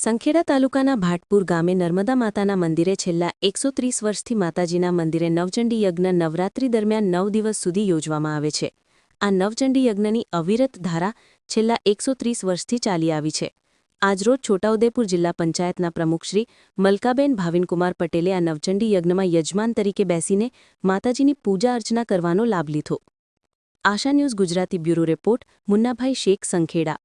સંખેડા તાલુકાના ભાટપુર ગામે નર્મદા માતાના મંદિરે છેલ્લા એકસો ત્રીસ વર્ષથી માતાજીના મંદિરે નવચંડી યજ્ઞ નવરાત્રી દરમિયાન નવ દિવસ સુધી યોજવામાં આવે છે. આ નવચંડી યજ્ઞની અવિરત ધારા છેલ્લા એકસો ત્રીસ વર્ષથી ચાલી આવી છે. આજરોજ છોટાઉદેપુર જિલ્લા પંચાયતના પ્રમુખશ્રી મલકાબેન ભાવિનકુમાર પટેલે આ નવચંડી યજ્ઞમાં યજમાન તરીકે બેસીને માતાજીની પૂજા અર્ચના કરવાનો લાભ લીધો. Asha news Gujarati bureau report, Munnabhai Shaikh Sankheda.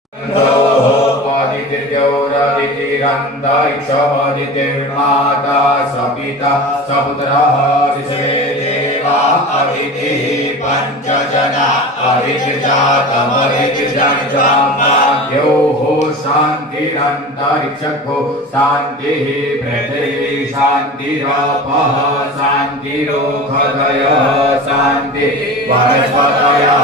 आदितिर्यौरादितिरन्तरिक्षमदितिर्माता सपिता सपुत्रः विश्वे देवा अदितिः पञ्चजना अदितिर्जातमदितिर्जनिजामाद्योः शान्तिरन्तरिक्षको शान्तिः पृथिवी शान्तिरपः शान्तिरोखदयः शान्ति वनस्पतयः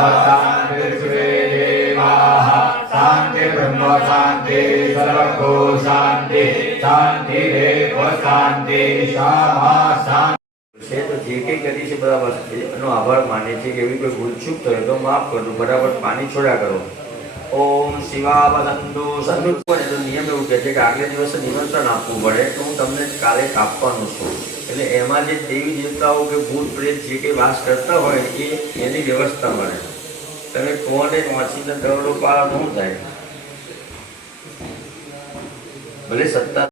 शान्ति ब्रह्म शान्ति सर्वको शान्ति શાંતિરેવ શાંતિ શામા શાંતિ છે તો જે કંઈ કરી છે બરાબર છે એનો આભાર માને છે કે એવી કોઈ ભૂલચૂક થયો તો માફ કરજો બરાબર પાણી છોડ્યા કરો ઓમ શિવાવદંતુ સંતુ પણ એનો નિયમ એવું કહે છે કે આગલે દિવસે નિમંત્રણ આપવું પડે તો હું તમને કાલે કાપવાનું છું એટલે એમાં જે દેવી દેવતાઓ કે ભૂત પ્રેત જે કંઈ વાસ કરતા હોય એ એની વ્યવસ્થા મળે તમે કોને વાંચીને દરોડો પાર ન થાય ભલે સત્તા